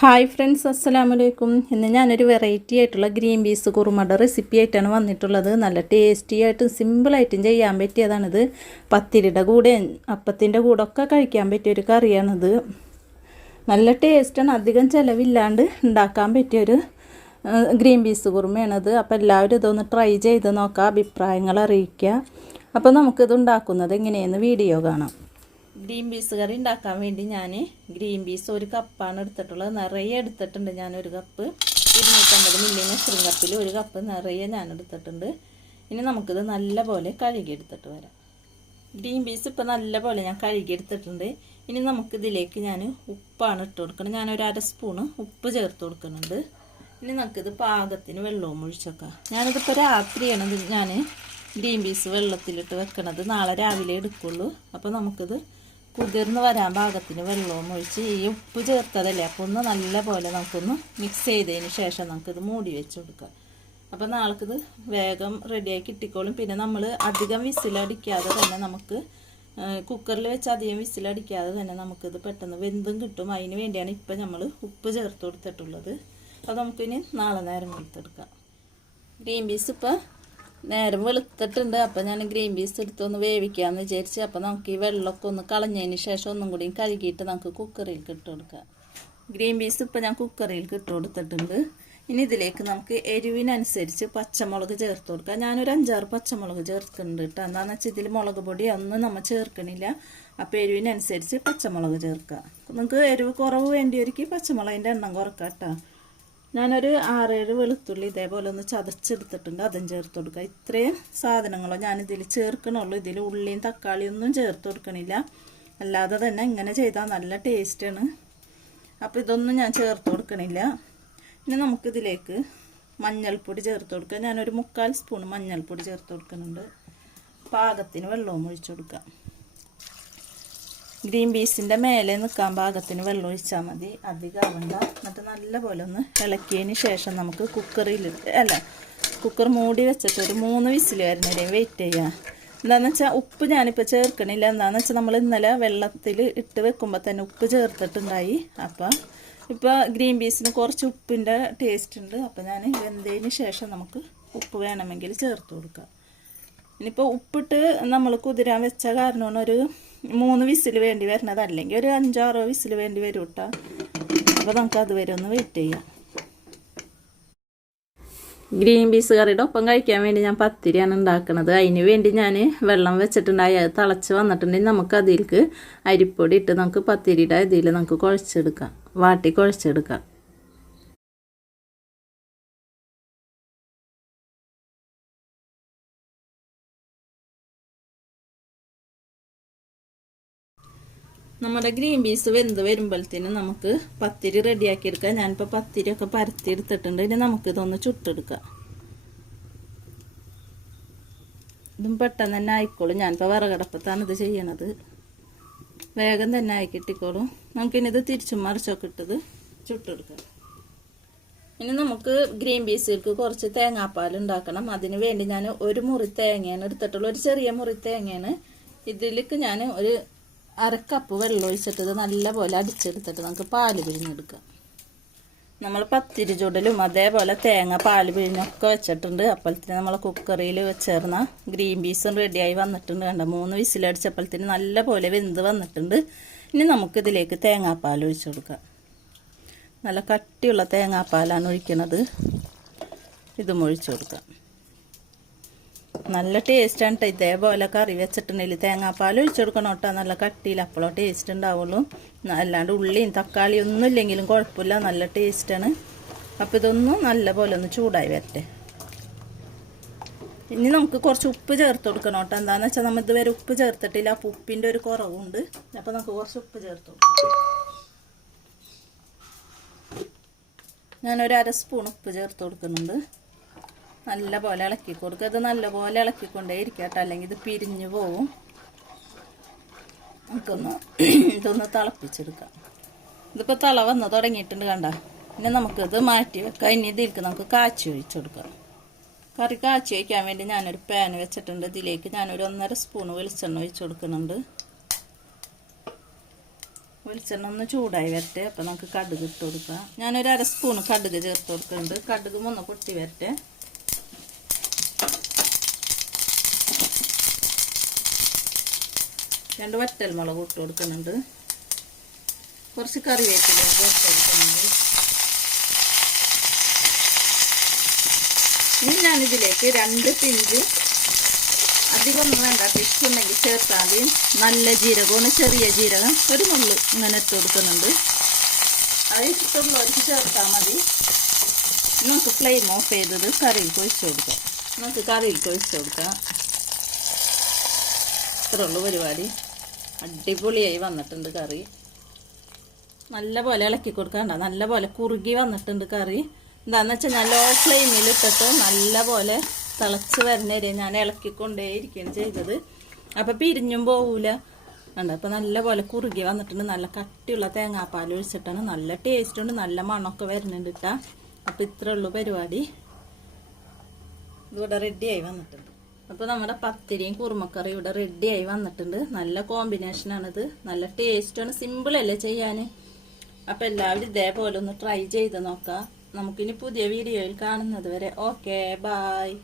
Hi friends അസ്സലാമു അലൈക്കും ഇന്ന് ഞാനൊരു വെറൈറ്റി ആയിട്ടുള്ള ഗ്രീൻ പീസ് കുറുമയുടെ റെസിപ്പി ആയിട്ടാണ് വന്നിട്ടുള്ളത്. നല്ല ടേസ്റ്റി ആയിട്ടും സിമ്പിളായിട്ടും ചെയ്യാൻ പറ്റിയതാണിത്. പത്തിരിയുടെ കൂടെ അപ്പത്തിന്റെ കൂടെ ഒക്കെ കഴിക്കാൻ പറ്റിയ ഒരു കറിയാണിത്. നല്ല ടേസ്റ്റാണ് അധികം ചിലവില്ലാണ്ട് ഉണ്ടാക്കാൻ പറ്റിയൊരു ഗ്രീൻ പീസ് കുറുമയാണത്. അപ്പോൾ എല്ലാവരും ഇതൊന്ന് ട്രൈ ചെയ്ത് നോക്കുക അഭിപ്രായങ്ങൾ അറിയിക്കുക. അപ്പോൾ നമുക്കിത് ഉണ്ടാക്കുന്നത് എങ്ങനെയെന്ന് വീഡിയോ കാണാം. ഗ്രീൻ പീസ് കറി ഉണ്ടാക്കാൻ വേണ്ടി ഞാൻ ഗ്രീൻ പീസ് ഒരു കപ്പാണ് എടുത്തിട്ടുള്ളത്. നിറയെ എടുത്തിട്ടുണ്ട് ഞാൻ ഒരു കപ്പ്. ഇരുന്നൂറ്റമ്പത് മില്ലി മെഷറിംഗ് കപ്പിൽ ഒരു കപ്പ് നിറയെ ഞാൻ എടുത്തിട്ടുണ്ട്. ഇനി നമുക്കിത് നല്ലപോലെ കഴുകിയെടുത്തിട്ട് വരാം. ഗ്രീൻ പീസ് ഇപ്പോൾ നല്ലപോലെ ഞാൻ കഴുകിയെടുത്തിട്ടുണ്ട്. ഇനി നമുക്കിതിലേക്ക് ഞാൻ ഉപ്പാണ് ഇട്ട് ഞാൻ ഞാനൊരു അര സ്പൂണ് ഉപ്പ് ചേർത്ത് കൊടുക്കുന്നുണ്ട്. ഇനി നമുക്കിത് പാകത്തിന് വെള്ളവും ഒഴിച്ചേക്കാം. ഞാനിതിപ്പോൾ രാത്രിയാണ് ഇത് ഞാൻ ഗ്രീൻ പീസ് വെള്ളത്തിലിട്ട് വെക്കണത്. നാളെ രാവിലെ എടുക്കുള്ളൂ. അപ്പോൾ നമുക്കിത് കുതിർന്ന് വരാൻ പാകത്തിന് വെള്ളവും ഒഴിച്ച് ഈ ഉപ്പ് ചേർത്തതല്ലേ? അപ്പോൾ ഒന്ന് നല്ല പോലെ നമുക്കൊന്ന് മിക്സ് ചെയ്തതിന് ശേഷം നമുക്കിത് മൂടി വെച്ച് കൊടുക്കാം അപ്പോൾ നാൾക്കിത് വേഗം റെഡിയായി കിട്ടിക്കോളും. പിന്നെ നമ്മൾ അധികം വിസിലടിക്കാതെ തന്നെ നമുക്ക് കുക്കറിൽ വെച്ച് അധികം വിസിലടിക്കാതെ തന്നെ നമുക്കിത് പെട്ടെന്ന് വെന്തും കിട്ടും. അതിന് വേണ്ടിയാണ് ഇപ്പം നമ്മൾ ഉപ്പ് ചേർത്ത് കൊടുത്തിട്ടുള്ളത്. അപ്പോൾ നമുക്കിനി നാളെ നേരം വെളുത്തെടുക്കാം. ഗ്രീൻ പീസ് ഇപ്പോൾ നേരം വെളുത്തിട്ടുണ്ട്. അപ്പം ഞാൻ ഗ്രീൻ പീസ് എടുത്തൊന്ന് വേവിക്കാമെന്ന് വിചാരിച്ച്. അപ്പം നമുക്ക് ഈ വെള്ളമൊക്കെ ഒന്ന് കളഞ്ഞതിന് ശേഷം ഒന്നും കൂടി കഴുകിയിട്ട് നമുക്ക് കുക്കറിൽ ഇട്ട് കൊടുക്കാം. ഗ്രീൻ പീസ് ഇപ്പം ഞാൻ കുക്കറിൽ ഇട്ട് കൊടുത്തിട്ടുണ്ട്. ഇനി ഇതിലേക്ക് നമുക്ക് എരിവിനനുസരിച്ച് പച്ചമുളക് ചേർത്ത് കൊടുക്കാം. ഞാനൊരു അഞ്ചാറ് പച്ചമുളക് ചേർക്കുന്നുണ്ട് കേട്ടോ. എന്താണെന്ന് വെച്ചാൽ ഇതിൽ മുളക് പൊടി ഒന്നും നമ്മൾ ചേർക്കണില്ല. അപ്പോൾ എരിവിനനുസരിച്ച് പച്ചമുളക് ചേർക്കുക നിങ്ങൾക്ക് എരിവ് കുറവ് വേണ്ടിയൊരുക്കി പച്ചമുളകിന്റെ എണ്ണം കുറക്കാം കേട്ടോ. ഞാനൊരു ആറേഴ് വെളുത്തുള്ളി ഇതേപോലെ ഒന്ന് ചതച്ചെടുത്തിട്ടുണ്ട്. അതും ചേർത്ത് കൊടുക്കുക. ഇത്രയും സാധനങ്ങളോ ഞാനിതിൽ ചേർക്കണുള്ളൂ. ഇതിൽ ഉള്ളിയും തക്കാളിയും ഒന്നും ചേർത്ത് കൊടുക്കണില്ല. അല്ലാതെ തന്നെ ഇങ്ങനെ ചെയ്താൽ നല്ല ടേസ്റ്റാണ്. അപ്പോൾ ഇതൊന്നും ഞാൻ ചേർത്ത് കൊടുക്കണില്ല. ഇനി നമുക്കിതിലേക്ക് മഞ്ഞൾപ്പൊടി ചേർത്ത് കൊടുക്കുക. ഞാനൊരു മുക്കാൽ സ്പൂൺ മഞ്ഞൾപ്പൊടി ചേർത്ത് കൊടുക്കുന്നുണ്ട്. പാകത്തിന് വെള്ളവും ഒഴിച്ചു കൊടുക്കാം ഗ്രീൻ പീസിന്റെ മേലെ നിൽക്കാൻ പാകത്തിന് വെള്ളം ഒഴിച്ചാൽ മതി. അധികം ആവണ്ട. എന്നിട്ട് നല്ലപോലെ ഒന്ന് ഇളക്കിയതിന് ശേഷം നമുക്ക് കുക്കറിൽ അല്ല കുക്കർ മൂടി വെച്ചിട്ട് ഒരു മൂന്ന് വിസിൽ വരുന്നവരെയും വെയിറ്റ് ചെയ്യാം എന്താണെന്ന് വെച്ചാൽ ഉപ്പ് ഞാനിപ്പോൾ ചേർക്കണില്ല. എന്താണെന്ന് വെച്ചാൽ നമ്മൾ ഇന്നലെ വെള്ളത്തിൽ ഇട്ട് വെക്കുമ്പോൾ തന്നെ ഉപ്പ് ചേർത്തിട്ടുണ്ടായി. അപ്പം ഇപ്പോൾ ഗ്രീൻ പീസിന് കുറച്ച് ഉപ്പിന്റെ ടേസ്റ്റ് ഉണ്ട്. അപ്പോൾ ഞാൻ വെന്തതിന് ശേഷം നമുക്ക് ഉപ്പ് വേണമെങ്കിൽ ചേർത്ത് കൊടുക്കാം. ഇനിയിപ്പോൾ ഉപ്പിട്ട് നമ്മൾ കുതിരാൻ വെച്ച കാരണമാണ് ഒരു മൂന്ന് വിസിൽ വേണ്ടി വരുന്നത്. അല്ലെങ്കിൽ ഒരു അഞ്ചാറോ വിസിൽ വേണ്ടി വരും കേട്ടോ അപ്പോൾ നമുക്ക് അതുവരെ ഒന്ന് വെയിറ്റ് ചെയ്യാം. ഗ്രീൻ പീസ് കറിയുടെ ഒപ്പം കഴിക്കാൻ വേണ്ടി ഞാൻ പത്തിരിയാണ് ഉണ്ടാക്കുന്നത്. അതിന് വേണ്ടി ഞാൻ വെള്ളം വെച്ചിട്ടുണ്ടായി. അത് തിളച്ച് വന്നിട്ടുണ്ടെങ്കിൽ നമുക്ക് അതിലേക്ക് അരിപ്പൊടി ഇട്ട് നമുക്ക് പത്തിരിയുടെ ഇതിൽ നമുക്ക് കുഴച്ചെടുക്കാം. വാട്ടി കുഴച്ചെടുക്കാം. നമ്മുടെ ഗ്രീൻ പീസ് വെന്ത് വരുമ്പോഴത്തേനും നമുക്ക് പത്തിരി റെഡിയാക്കി എടുക്കാം ഞാനിപ്പോൾ പത്തിരിയൊക്കെ പരത്തി എടുത്തിട്ടുണ്ട് ഇനി നമുക്കിതൊന്ന് ചുട്ടെടുക്കാം. ഇതും പെട്ടെന്ന് തന്നെ ആയിക്കോളും. ഞാനിപ്പോൾ വിറകടപ്പത്താണ് ഇത് ചെയ്യണത്. വേഗം തന്നെ ആയി കിട്ടിക്കോളും. നമുക്കിനിത് തിരിച്ചും മറിച്ചൊക്കെ ഇട്ടത് ചുട്ടെടുക്കാം. ഇനി നമുക്ക് ഗ്രീൻ പീസിലേക്ക് കുറച്ച് തേങ്ങാപ്പാൽ ഉണ്ടാക്കണം. അതിന് വേണ്ടി ഞാൻ ഒരു മുറി തേങ്ങയാണ് എടുത്തിട്ടുള്ളൂ ഒരു ചെറിയ മുറി തേങ്ങയാണ്. ഇതിലേക്ക് ഞാൻ ഒരു അര കപ്പ് വെള്ളം ഒഴിച്ചിട്ടത് നല്ലപോലെ അടിച്ചെടുത്തിട്ട് നമുക്ക് പാൽ പിഴിഞ്ഞെടുക്കാം. നമ്മൾ പത്തിരി ചുടലും അതേപോലെ തേങ്ങ പാൽ പിഴിഞ്ഞൊക്കെ വെച്ചിട്ടുണ്ട്. അപ്പോഴത്തേന് നമ്മൾ കുക്കറിയിൽ വെച്ചേർന്ന ഗ്രീൻ പീസും റെഡിയായി വന്നിട്ടുണ്ട് കണ്ട? മൂന്ന് വിസിലടിച്ചപ്പോഴത്തേന് നല്ല പോലെ വെന്ത് വന്നിട്ടുണ്ട്. ഇനി നമുക്കിതിലേക്ക് തേങ്ങാപ്പാൽ ഒഴിച്ചു കൊടുക്കാം. നല്ല കട്ടിയുള്ള തേങ്ങാപ്പാലാണ് ഒഴിക്കണത്. ഇതും ഒഴിച്ചു കൊടുക്കാം. നല്ല ടേസ്റ്റാണ് കേട്ടോ ഇതേപോലെ കറി വെച്ചിട്ടുണ്ടെങ്കിൽ തേങ്ങാപ്പാൽ ഒഴിച്ചു കൊടുക്കണം കേട്ടോ. നല്ല കട്ടിയിൽ അപ്പോഴോ ടേസ്റ്റ് ഉണ്ടാവുള്ളൂ. അല്ലാണ്ട് ഉള്ളിയും തക്കാളിയും ഒന്നും ഇല്ലെങ്കിലും കുഴപ്പമില്ല. നല്ല ടേസ്റ്റാണ് അപ്പോൾ ഇതൊന്നും നല്ല പോലെ ഒന്ന് ചൂടായി വരട്ടെ. ഇനി നമുക്ക് കുറച്ച് ഉപ്പ് ചേർത്ത് കൊടുക്കണം കേട്ടോ. എന്താണെന്ന് വെച്ചാൽ നമ്മൾ ഇതുവരെ ഉപ്പ് ചേർത്തിട്ടില്ല. അപ്പോൾ ഉപ്പിന്റെ ഒരു കുറവുണ്ട്. അപ്പോൾ നമുക്ക് കുറച്ച് ഉപ്പ് ചേർത്ത് കൊടുക്കാം. ഞാനൊരു അര സ്പൂൺ ഉപ്പ് ചേർത്ത് കൊടുക്കുന്നുണ്ട്. നല്ല പോലെ ഇളക്കി കൊടുക്കുക. ഇത് നല്ലപോലെ ഇളക്കിക്കൊണ്ടേ ഇരിക്കട്ടെ അല്ലെങ്കിൽ ഇത് പിരിഞ്ഞു പോവും. നമുക്കൊന്ന് ഇതൊന്ന് തിളപ്പിച്ചെടുക്കാം. ഇതിപ്പോൾ തിള വന്ന് തുടങ്ങിയിട്ടുണ്ട് കണ്ട? ഇനി നമുക്കിത് മാറ്റി വെക്കാം. ഇനി ഇതിലേക്ക് നമുക്ക് കാച്ചി ഒഴിച്ചു കൊടുക്കാം. കറി കാച്ചി വയ്ക്കാൻ വേണ്ടി ഞാനൊരു പാൻ വെച്ചിട്ടുണ്ട്. ഇതിലേക്ക് ഞാനൊരു ഒന്നര സ്പൂൺ വെളിച്ചെണ്ണ ഒഴിച്ചു കൊടുക്കുന്നുണ്ട്. വെളിച്ചെണ്ണ ഒന്ന് ചൂടായി വരട്ടെ. അപ്പം നമുക്ക് കടുക് ഇട്ട് കൊടുക്കാം. ഞാനൊരു അര സ്പൂൺ കടുക് ചേർത്ത് കൊടുക്കുന്നുണ്ട്. കടുക് ഒന്ന് പൊട്ടി വരട്ടെ. രണ്ട് വറ്റൽ മുളക് ഇട്ട് കൊടുക്കുന്നുണ്ട്. കുറച്ച് കറിവേപ്പില ചേർത്ത് കൊടുക്കുന്നുണ്ട്. ഇനി ഞാനിതിലേക്ക് രണ്ട് പിഞ്ച് അധികമൊന്നും വേണ്ട ഉണ്ടെങ്കിൽ ചേർത്താൽ മതി. നല്ല ജീരകമാണ് ചെറിയ ജീരകം ഒരു മുള്ളു ഇങ്ങനെ ഇട്ട് കൊടുക്കുന്നുണ്ട്. അത് ഇഷ്ടമുള്ളവർക്ക് ചേർത്താൽ മതി. നമുക്ക് ഫ്ലെയിം ഓഫ് ചെയ്തത് കറിയിൽ കൊഴിച്ച് കൊടുക്കാം. നമുക്ക് കറിയിൽ കൊഴിച്ച് കൊടുക്കാം. ഇത്രേ ഉള്ളൂ പരിപാടി. അടിപൊളിയായി വന്നിട്ടുണ്ട് കറി. നല്ല പോലെ ഇളക്കി കൊടുക്കണ്ട നല്ല പോലെ കുറുകി വന്നിട്ടുണ്ട് കറി. എന്താന്ന് വെച്ചാൽ ഞാൻ ലോ ഫ്ലെയിമിൽ ഇട്ടിട്ട് നല്ല പോലെ തിളച്ച് വരുന്നവരെ ഞാൻ ഇളക്കിക്കൊണ്ടേ ഇരിക്കുകയാണ് ചെയ്തത്. അപ്പം പിരിഞ്ഞും പോകൂല ഉണ്ട് അപ്പം നല്ല പോലെ കുറുകി വന്നിട്ടുണ്ട്. നല്ല കട്ടിയുള്ള തേങ്ങാപ്പാൽ ഒഴിച്ചിട്ടാണ്. നല്ല ടേസ്റ്റ് ഉണ്ട്. നല്ല മണമൊക്കെ വരുന്നുണ്ട് കേട്ടാ അപ്പം ഇത്രേ ഉള്ളൂ പരിപാടി. ഇതിവിടെ റെഡിയായി വന്നിട്ടുണ്ട്. അപ്പോൾ നമ്മുടെ പത്തിരിയും കുറുമക്കറിയും ഇവിടെ റെഡിയായി വന്നിട്ടുണ്ട്. നല്ല കോമ്പിനേഷൻ കോമ്പിനേഷനാണിത് നല്ല ടേസ്റ്റാണ് സിമ്പിളല്ലേ ചെയ്യാൻ അപ്പോൾ എല്ലാവരും ഇതേപോലെ ഒന്ന് ട്രൈ ചെയ്ത് നോക്കാം. നമുക്കിനി പുതിയ വീഡിയോയിൽ കാണുന്നത് വരെ. Okay bye